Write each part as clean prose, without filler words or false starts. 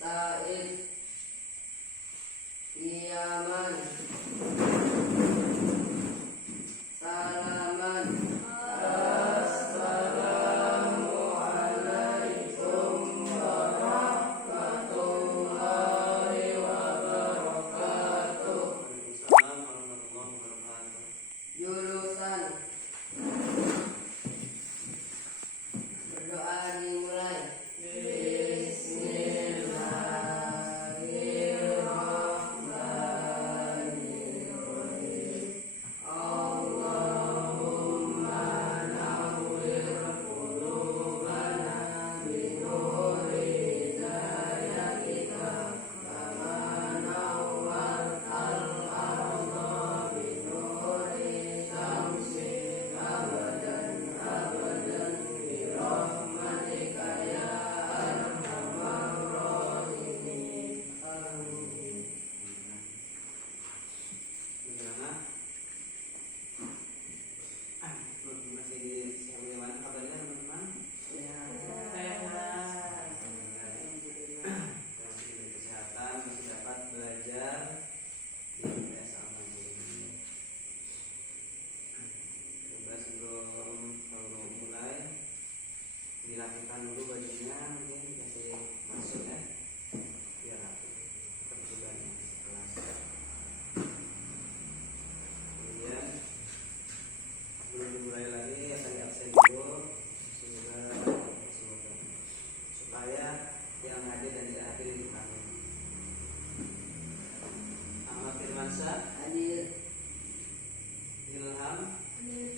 Ista'id Iyaman Salaman Assalamualaikum warahmatullahi wabarakatuh. Jurusan berdoa dimulai. Dilakukan dulu bajunya, mungkin kasih masuk ya, biar rapi percobaan kelas. Kemudian belum dimulai lagi, akan absen dulu supaya yang hadir dan tidak hadir dipahami. Ahmad Firmansyah hadir, Ilham hadir,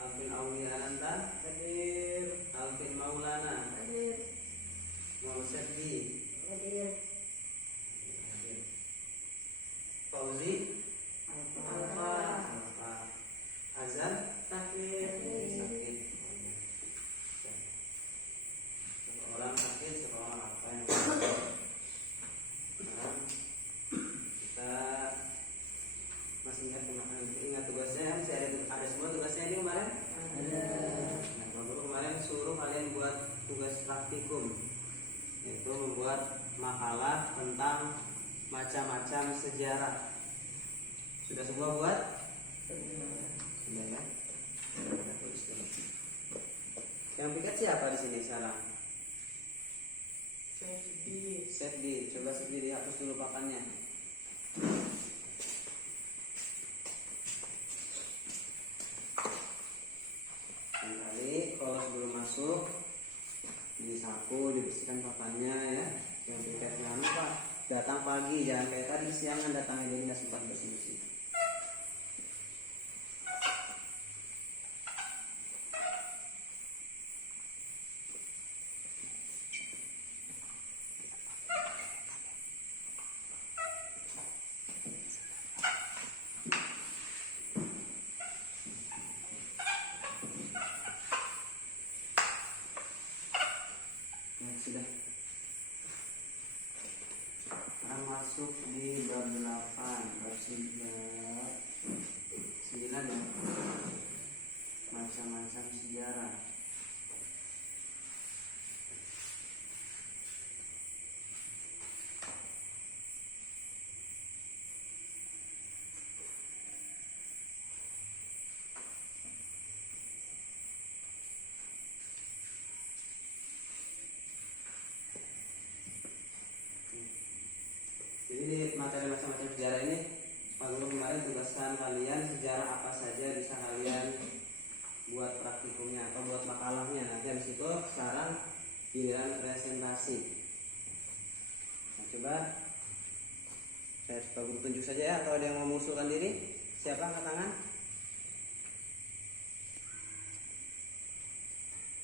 Alvin Aulia Ananta hadir, Alvin Maulana hadir, Muhammad Syafri hadir, Fauzi Alfa, Azan sakit, satu orang sakit, satu orang apa yang sekarang kita masih ingat tugasnya, masih ada semua tugasnya ini kemarin. Nah, kemarin suruh kalian buat tugas praktikum, yaitu membuat makalah tentang macam-macam sejarah. Sudah semua buat? Sudah ya. Kita tulis dulu. Yang piket siapa di sini sekarang? Sefdi. Coba Sefdi dihapus dulu pakannya. Kalau sebelum masuk disapu, dibersihkan papannya ya. Yang piket jangan lupa datang pagi, jangan kayak tadi siangan datangnya jadi nggak sempat bersih-bersih. Sudah. Sekarang masuk di bab 8, bab 9 ya. Macam-macam sejarah. Jadi materi macam-macam sejarah ini, Pak Guru kemarin tugaskan kalian sejarah apa saja bisa kalian buat praktikumnya atau buat makalahnya. Nanti habis itu sekarang giliran presentasi. Nah, coba saya Pak Guru tunjuk saja ya, atau ada yang mau mengusulkan diri? Siapa angkat tangan?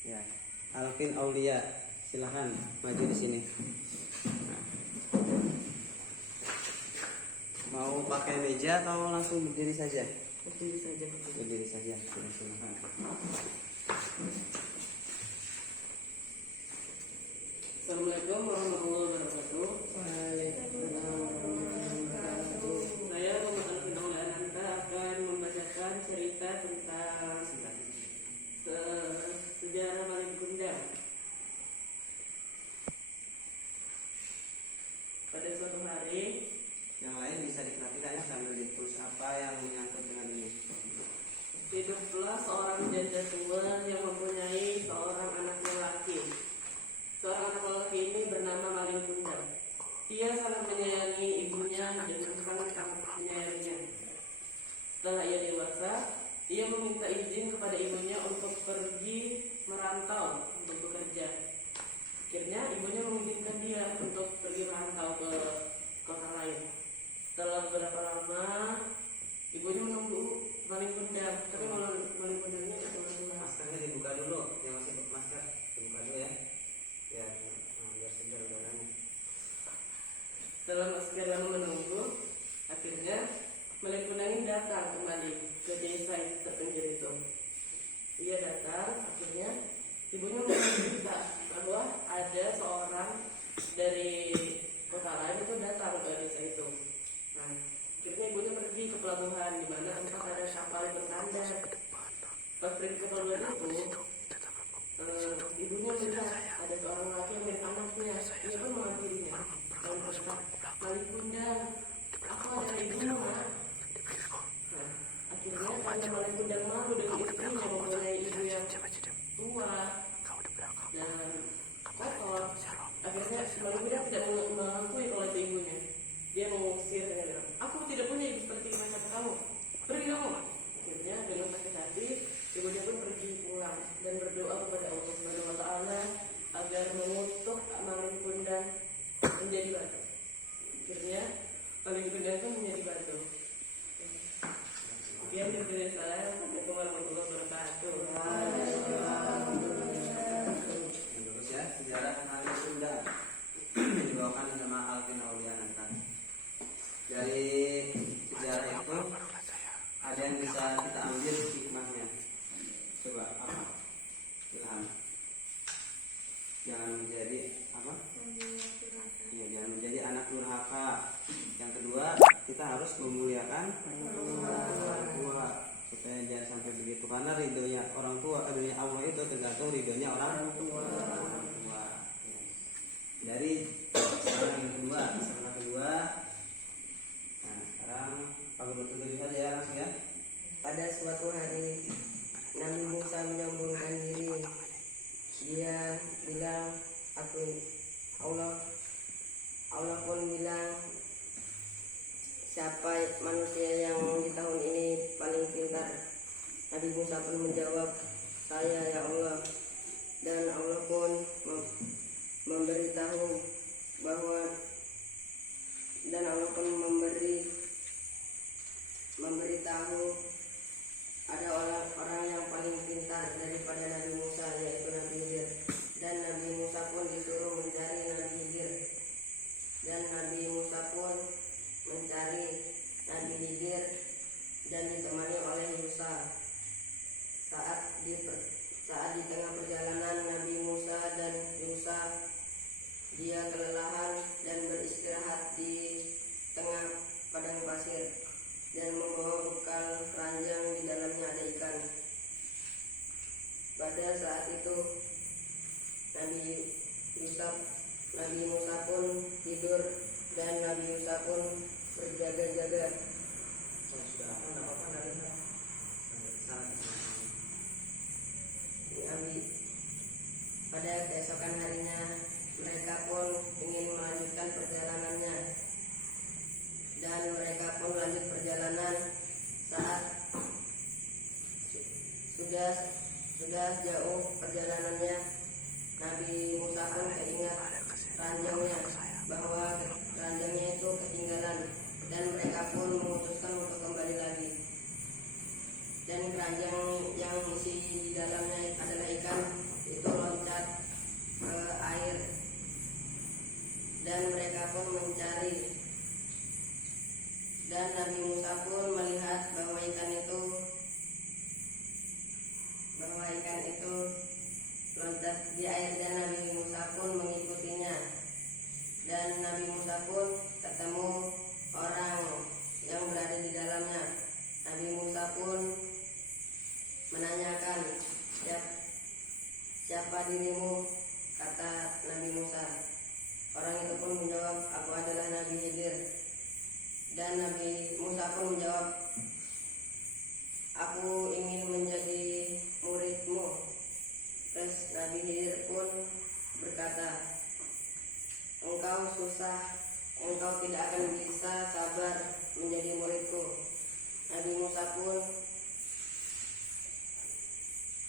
Ya, Alvin Aulia, silahkan maju di sini. Mau pakai meja atau langsung berdiri saja? Berdiri saja. Berdiri saja. Silakan. Assalamualaikum warahmatullahi wabarakatuh. Waalaikumsalam warahmatullahi wabarakatuh. Saya Muhammad Alvin Aulia Ananta akan membacakan cerita tentang sejarah Malin Kundang. pada suatu hari. Yang lain bisa diperhatikan ya sambil ditulis apa yang menyangkut dengan ini. Hiduplah seorang janda tua yang mempunyai seorang anak lelaki. Seorang anak lelaki ini bernama Maling Kundang. Ia sangat menyayangi ibunya dan sangat menyayanginya. Setelah ia dewasa, ia meminta izin kepada ibunya untuk pergi merantau untuk bekerja. Akhirnya ibunya mengizinkan dia untuk pergi merantau ke kota lain. Setelah beberapa lama, ibunya menunggu Maling Kundang, tapi Maling Kundangnya tidak keluar. Maskernya dibuka dulu, yang masih masker dibuka dulu ya. Ya, biar segar udaranya. Setelah sekian lama menunggu, akhirnya Maling Kundang ini datang kembali ke desa yang terpencil itu. Ia datang, akhirnya ibunya meminta bahwa ada seorang dari kota lain itu datang ke desa itu. Nah, akhirnya ibunya pergi ke pelabuhan di mana tempat ada kapal bersandar. Pas pergi ke pelabuhan itu, ibunya melihat ada seorang laki yang mirip anaknya. Ia pun menghampirinya dan berkata, Maling Kundang, aku adalah ibumu, Mak. Nah, akhirnya karena Maling Kundang malu dengan istrinya mempunyai ibu yang tua dan kotor, akhirnya Maling Kundang tidak mengakui kalau itu ibunya. Dia mengusir dengan bilang, aku tidak punya ibu seperti macam kamu, pergi kamu. Akhirnya dengan sakit hati, ibunya pun pergi pulang dan berdoa kepada Allah Subhanahu Wa Taala agar mengutuk Maling Kundang menjadi batu. Akhirnya Maling Kundang pun menjadi batu. Sekian dari saya. Assalamualaikum warahmatullahi wabarakatuh. Bagus ya, sejarah Maling Kundang dibawakan sama Alvin Auliananta. Dari sejarah itu ada yang bisa kita ambil hikmahnya. Coba apa? Ilham. Jangan menjadi apa? Iya, jangan menjadi anak durhaka. Yang kedua, kita harus memuliakan orang tua supaya jangan sampai begitu, karena ridhonya orang tua, ridhonya Allah itu tergantung ridhonya orang tua. Dari sekarang yang kedua, nah sekarang Pak Guru tulis saja ya langsung ya. Pada suatu hari Nabi Musa menyombongkan diri. Dia bilang, Allah pun bilang, siapa manusia yang di tahun ini paling pintar? Nabi Musa pun menjawab, saya ya Allah. Dan Allah pun memberitahu bahwa memberitahu ada orang yang paling pintar daripada Nabi Musa, yaitu Nabi Khidir. Dan Nabi Musa pun disuruh mencari Nabi Khidir. Dan Nabi Musa pun mencari Nabi Khidir dan ditemani oleh Musa. Saat di tengah perjalanan Nabi Musa dan Musa, dia kelelahan dan beristirahat di tengah padang pasir dan membawa bekal keranjang di dalamnya ada ikan. Pada saat itu Nabi Musa pun tidur dan Nabi Musa pun berjaga-jaga. Pada keesokan harinya mereka pun ingin melanjutkan perjalanannya, dan mereka pun lanjut perjalanan. Saat sudah jauh perjalanannya, Nabi Musa pun teringat keranjangnya, bahwa keranjangnya itu ketinggalan, dan mereka pun memutuskan untuk kembali lagi. Dan keranjang yang isi di dalamnya adalah ikan itu loncat ke air, dan mereka pun mencari. Dan Nabi Musa pun melihat bahwa ikan itu loncat di air, dan Nabi Musa pun mengikutinya. Dan Nabi Musa pun ketemu orang yang berada di dalamnya. Nabi Musa pun menanyakan, siapa dirimu? Kata Nabi Musa, Orang itu pun menjawab, aku adalah Nabi Khidir. Dan Nabi Musa pun menjawab, aku ingin menjadi muridmu. Terus Nabi Khidir pun berkata, engkau tidak akan bisa sabar menjadi muridku. Nabi Musa pun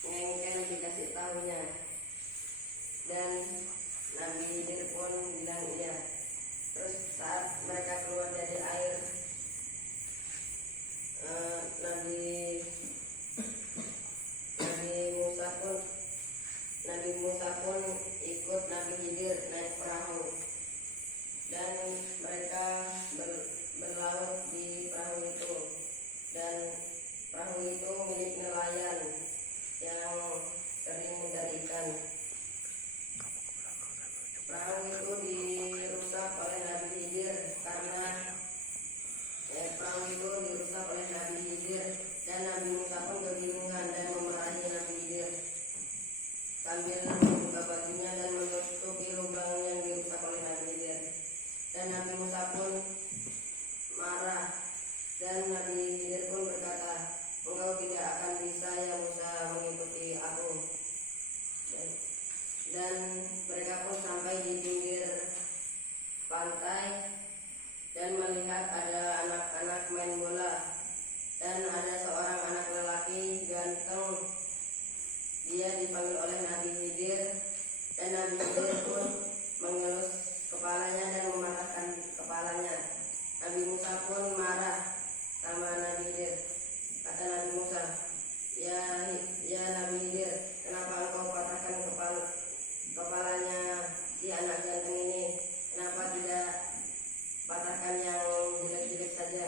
ngengkel dikasih tahunya, dan Nabi Khidir pun bilang iya. Terus saat mereka keluar dari air, Nabi Musa pun ikut Nabi Khidir naik perahu, dan mereka berlaut di perahu itu, dan perahu itu milik nelayan yang sering mencari ikan. Perahu itu dirusak oleh Nabi Khidir dan Nabi Musa pun kebingungan dan memarahi Nabi Khidir sambil membuka bajunya dan menutupi lubang yang dirusak oleh Nabi Khidir. Dan Nabi Musa pun marah, dan Nabi Khidir pun berkata, engkau tidak akan bisa ya Musa mengikuti aku. Dan mereka pun sampai di pinggir pantai dan melihat ada anak-anak main bola, dan ada seorang anak lelaki ganteng. Dia dipanggil oleh Nabi Khidir, dan Nabi Khidir pun mengelus kepalanya dan mematahkan kepalanya. Nabi Musa pun marah sama Nabi Khidir. Kata Nabi Musa, ya Nabi Khidir, kenapa engkau patahkan kepalanya si anak ganteng ini? Kenapa tidak patahkan yang jelek-jelek saja?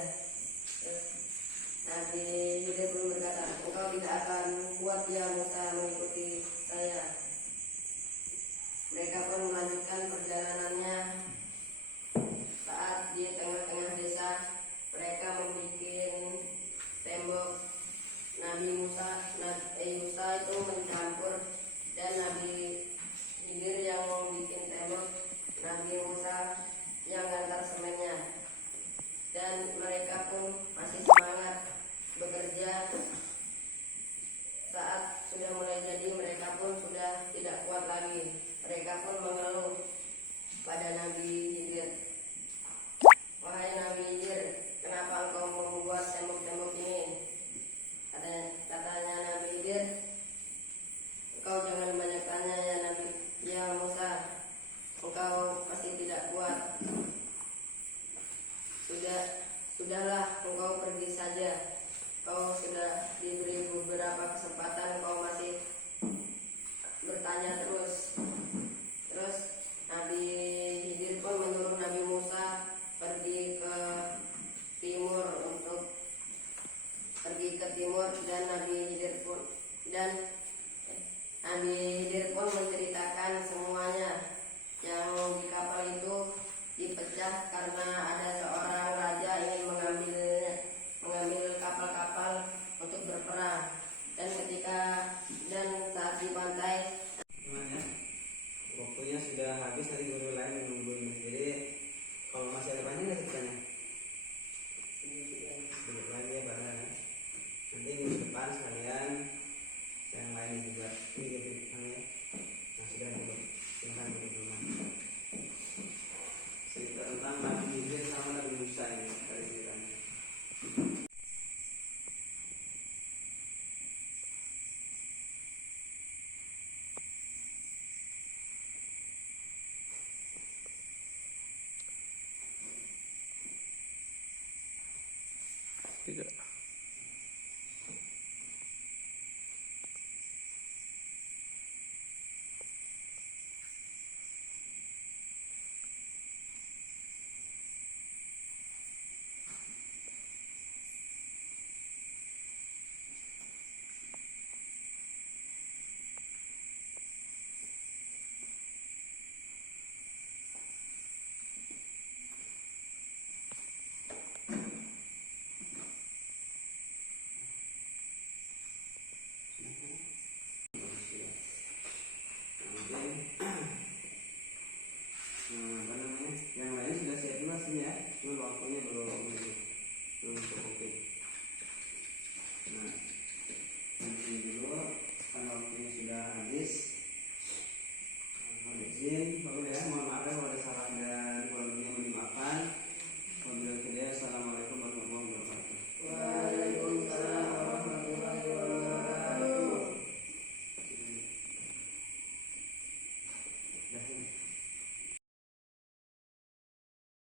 Nabi Khidir pun berkata, engkau tidak akan kuat ya Musa mengikuti saya. Mereka pun melanjutkan perjalanannya. Saat di tengah-tengah desa, mereka membuat tembok. Nabi Musa itu mencampur, dan Nabi Khidir yang bikin tembok, Nabi Musa yang ngantar semennya. Dan mereka pun masih semangat bekerja. Saat sudah mulai jadi, mereka pun sudah tidak kuat lagi. Mereka pun mengeluh pada Nabi Khidir, wahai Nabi Khidir, kenapa engkau membuat tembok-tembok ini? Katanya Nabi Khidir, engkau jangan banyak tanya ya Musa, engkau pasti tidak kuat. Sudahlah, engkau pergi saja. Kau sudah diberi beberapa kesempatan, kau masih bertanya terus. Terus Nabi Khidir pun menyuruh Nabi Musa pergi ke timur, dan Nabi Khidir pun menceritakan semuanya. Yang di kapal itu dipecah karena ada seorang raja ingin mengambil kapal-kapal untuk berperang. Dan saat di pantai, waktunya sudah habis, tadi guru lain menunggu ini. Jadi kalau masih ada banyak nggak ceritanya? Sedikit lagi ya Pak. Nanti minggu depan sekalian yang lain juga ini gitu ya. Nah sudah dulu, tentang dulu cerita tentang Nabi Khidir sama Nabi Musa ini dari ceritanya. Tidak. yang lain